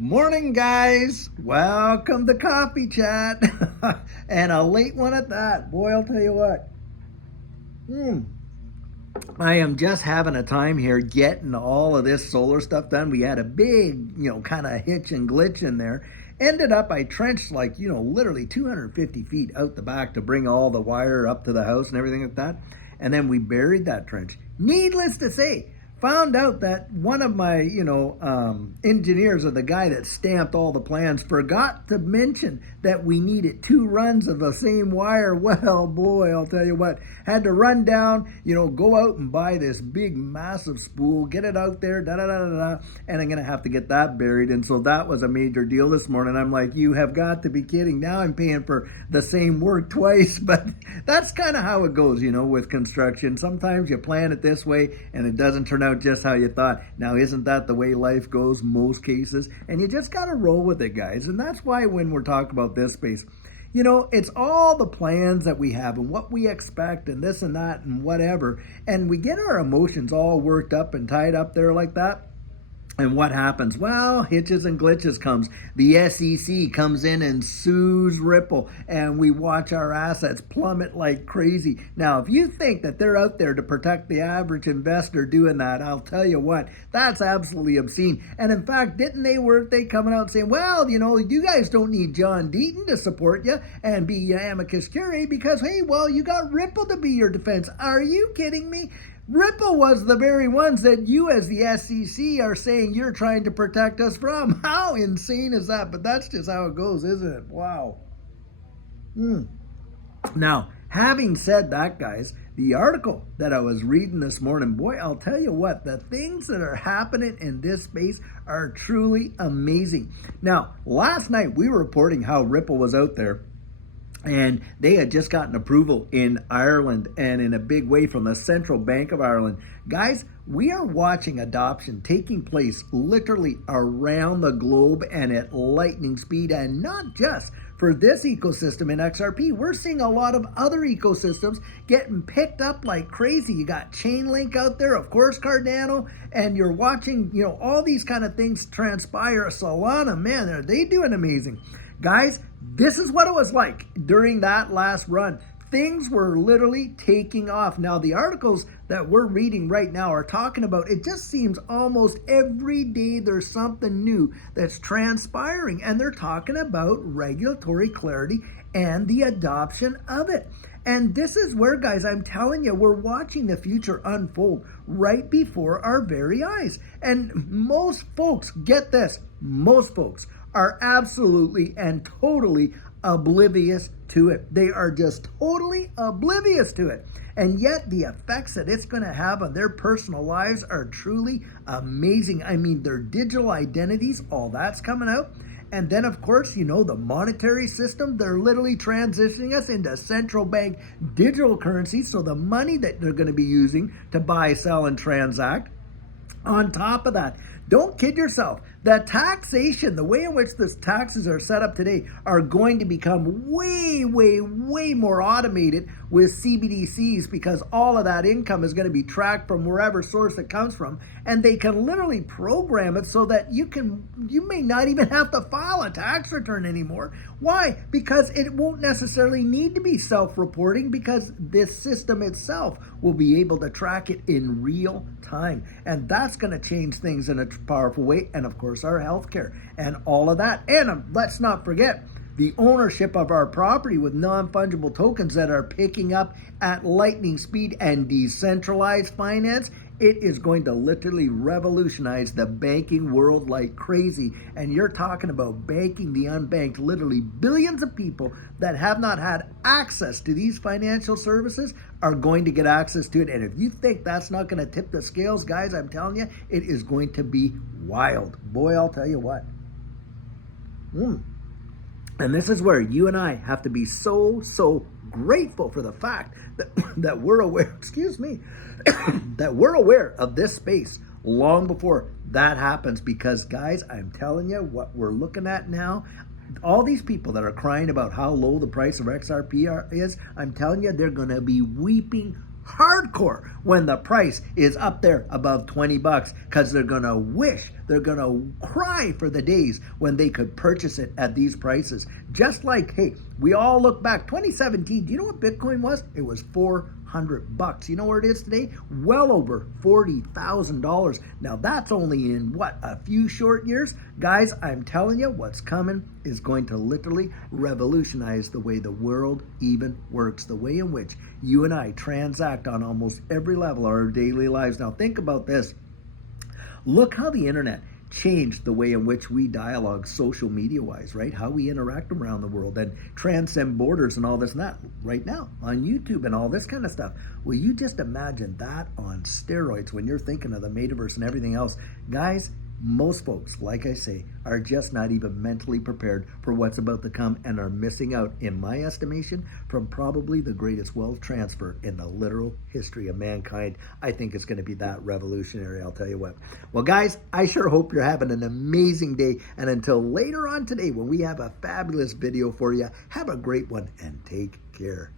Morning, guys. Welcome to Coffee Chat. And a late one at that. Boy, I'll tell you what. I am just having a time here getting all of this solar stuff done. We had a big, kind of hitch and glitch in there. Ended up, I trenched like, literally 250 feet out the back to bring all the wire up to the house and everything like that. And then we buried that trench. Needless to say, found out that one of my, engineers, or the guy that stamped all the plans, forgot to mention that we needed 2 runs of the same wire. Well, boy, I'll tell you what, had to run down, go out and buy this big, massive spool, get it out there, and I'm going to have to get that buried. And so that was a major deal this morning. I'm like, you have got to be kidding. Now I'm paying for the same work twice, but that's kind of how it goes, with construction. Sometimes you plan it this way and it doesn't turn out just how you thought. Now, isn't that the way life goes most cases? And you just got to roll with it, guys. And that's why when we're talking about this space, it's all the plans that we have and what we expect and this and that and whatever. And we get our emotions all worked up and tied up there like that. And what happens? Well, hitches and glitches comes. The SEC comes in and sues Ripple, and we watch our assets plummet like crazy. Now, if you think that they're out there to protect the average investor doing that, I'll tell you what, that's absolutely obscene. And in fact, weren't they coming out saying, well, you guys don't need John Deaton to support you and be amicus curiae because, hey, well, you got Ripple to be your defense. Are you kidding me? Ripple was the very ones that you as the SEC are saying you're trying to protect us from. How insane is that? But that's just how it goes, isn't it? Wow. Now, having said that, guys, the article that I was reading this morning, boy, I'll tell you what, the things that are happening in this space are truly amazing. Now, last night we were reporting how Ripple was out there, and they had just gotten approval in Ireland and in a big way from the Central Bank of Ireland. Guys, we are watching adoption taking place literally around the globe and at lightning speed, and not just for this ecosystem in XRP. We're seeing a lot of other ecosystems getting picked up like crazy. You got Chainlink out there, of course, Cardano, and you're watching, all these kind of things transpire. Solana, man, are they doing amazing? Guys, this is what it was like during that last run. Things were literally taking off. Now, the articles that we're reading right now are talking about, it just seems almost every day there's something new that's transpiring, and they're talking about regulatory clarity and the adoption of it. And this is where, guys, I'm telling you, we're watching the future unfold right before our very eyes. And most folks, get this, most folks are absolutely and totally oblivious to it. They are just totally oblivious to it. And yet the effects that it's going to have on their personal lives are truly amazing. I mean, their digital identities, all that's coming out. And then, of course, the monetary system, they're literally transitioning us into central bank digital currency. So the money that they're going to be using to buy, sell, and transact. On top of that, don't kid yourself. The taxation, the way in which the taxes are set up today, are going to become way, way, way more automated with CBDCs, because all of that income is going to be tracked from wherever source it comes from, and they can literally program it so that you may not even have to file a tax return anymore. Why? Because it won't necessarily need to be self-reporting, because this system itself will be able to track it in real time, and that's going to change things in a powerful way. And of course, our healthcare and all of that. And let's not forget the ownership of our property with non-fungible tokens that are picking up at lightning speed, and decentralized finance. It is going to literally revolutionize the banking world like crazy. And you're talking about banking the unbanked. Literally billions of people that have not had access to these financial services are going to get access to it. And if you think that's not going to tip the scales, guys, I'm telling you, it is going to be wild. Boy, I'll tell you what. And this is where you and I have to be so grateful for the fact that we're aware, that we're aware of this space long before that happens. Because, guys, I'm telling you, what we're looking at now, all these people that are crying about how low the price of XRP is, I'm telling you, they're going to be weeping hardcore when the price is up there above 20 bucks because they're going to wish, they're going to cry for the days when they could purchase it at these prices. Just like, hey, we all look back 2017. Do you know what Bitcoin was? It was $400. You know where it is today? Well over $40,000. Now that's only in what, a few short years? Guys, I'm telling you, what's coming is going to literally revolutionize the way the world even works, the way in which you and I transact on almost every level of our daily lives. Now think about this. Look how the internet changed the way in which we dialogue social media wise, right? How we interact around the world and transcend borders and all this and that right now on YouTube and all this kind of stuff. Well, you just imagine that on steroids when you're thinking of the metaverse and everything else. Guys, most folks, like I say, are just not even mentally prepared for what's about to come and are missing out, in my estimation, from probably the greatest wealth transfer in the literal history of mankind. I think it's going to be that revolutionary, I'll tell you what. Well, guys, I sure hope you're having an amazing day. And until later on today, when we have a fabulous video for you, have a great one and take care.